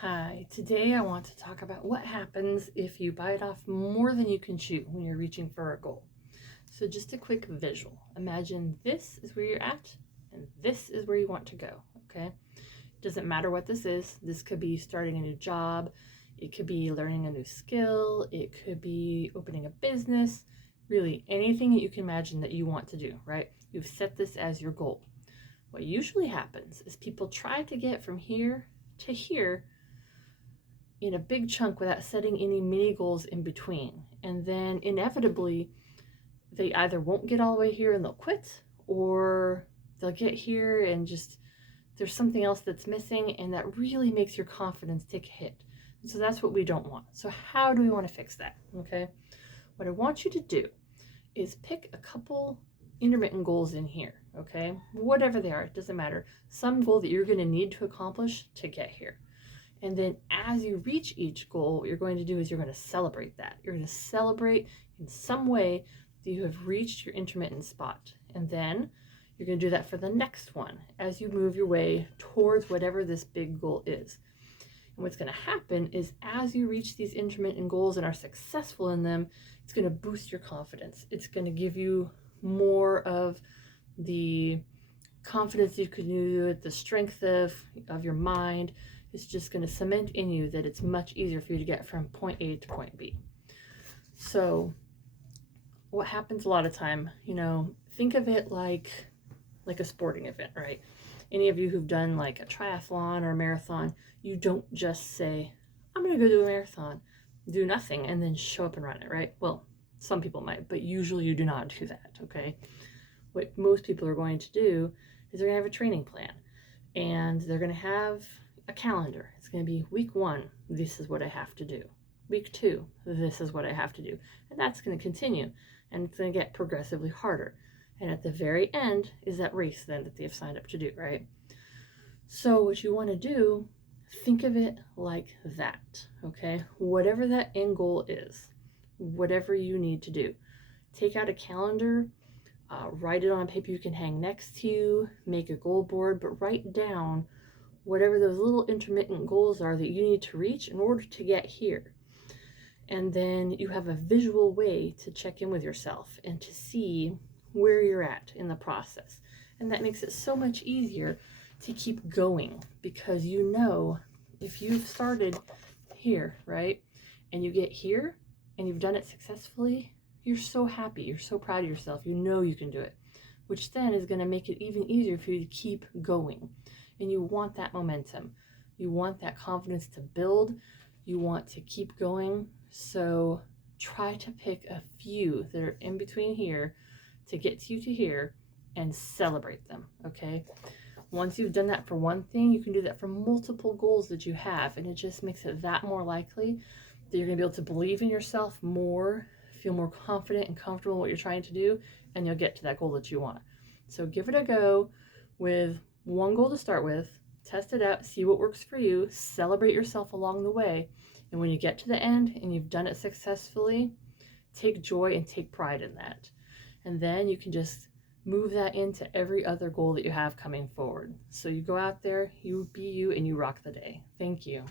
Hi, today I want to talk about what happens if you bite off more than you can chew when you're reaching for a goal. So just a quick visual. Imagine this is where you're at and this is where you want to go, okay? Doesn't matter what this is. This could be starting a new job. It could be learning a new skill. It could be opening a business. Really anything that you can imagine that you want to do, right? You've set this as your goal. What usually happens is people try to get from here to here in a big chunk without setting any mini goals in between. And then inevitably, they either won't get all the way here and they'll quit, or they'll get here and just there's something else that's missing, and that really makes your confidence take a hit. And so that's what we don't want. So, how do we want to fix that? Okay. What I want you to do is pick a couple intermittent goals in here, okay? Whatever they are, it doesn't matter. Some goal that you're going to need to accomplish to get here. And then as you reach each goal, what you're going to do is you're going to celebrate that. You're going to celebrate in some way that you have reached your intermittent spot. And then you're going to do that for the next one as you move your way towards whatever this big goal is. And what's going to happen is as you reach these intermittent goals and are successful in them, it's going to boost your confidence. It's going to give you more of the confidence you can do it, the strength of your mind. It's just going to cement in you that it's much easier for you to get from point A to point B. So what happens a lot of time, think of it like a sporting event, right? Any of you who've done like a triathlon or a marathon, you don't just say, I'm going to go do a marathon, do nothing, and then show up and run it, right? Well, some people might, but usually you do not do that, okay? What most people are going to do is they're going to have a training plan, and they're going to have a calendar. It's going to be week 1, this is what I have to do. Week 2, this is what I have to do. And that's going to continue, and it's going to get progressively harder. And at the very end is that race then that they've signed up to do, right? So what you want to do, think of it like that, okay? Whatever that end goal is, whatever you need to do, take out a calendar, write it on a paper you can hang next to you, make a goal board, but write down whatever those little intermittent goals are that you need to reach in order to get here. And then you have a visual way to check in with yourself and to see where you're at in the process. And that makes it so much easier to keep going, because if you've started here, right, and you get here and you've done it successfully, you're so happy, you're so proud of yourself, you can do it, which then is going to make it even easier for you to keep going. And you want that momentum. You want that confidence to build. You want to keep going. So try to pick a few that are in between here to get you to here and celebrate them, okay? Once you've done that for one thing, you can do that for multiple goals that you have, and it just makes it that more likely that you're going to be able to believe in yourself more, feel more confident and comfortable in what you're trying to do, and you'll get to that goal that you want. So give it a go with one goal to start with, test it out, see what works for you, celebrate yourself along the way, and when you get to the end and you've done it successfully, take joy and take pride in that. And then you can just move that into every other goal that you have coming forward. So you go out there, you be you, and you rock the day. Thank you.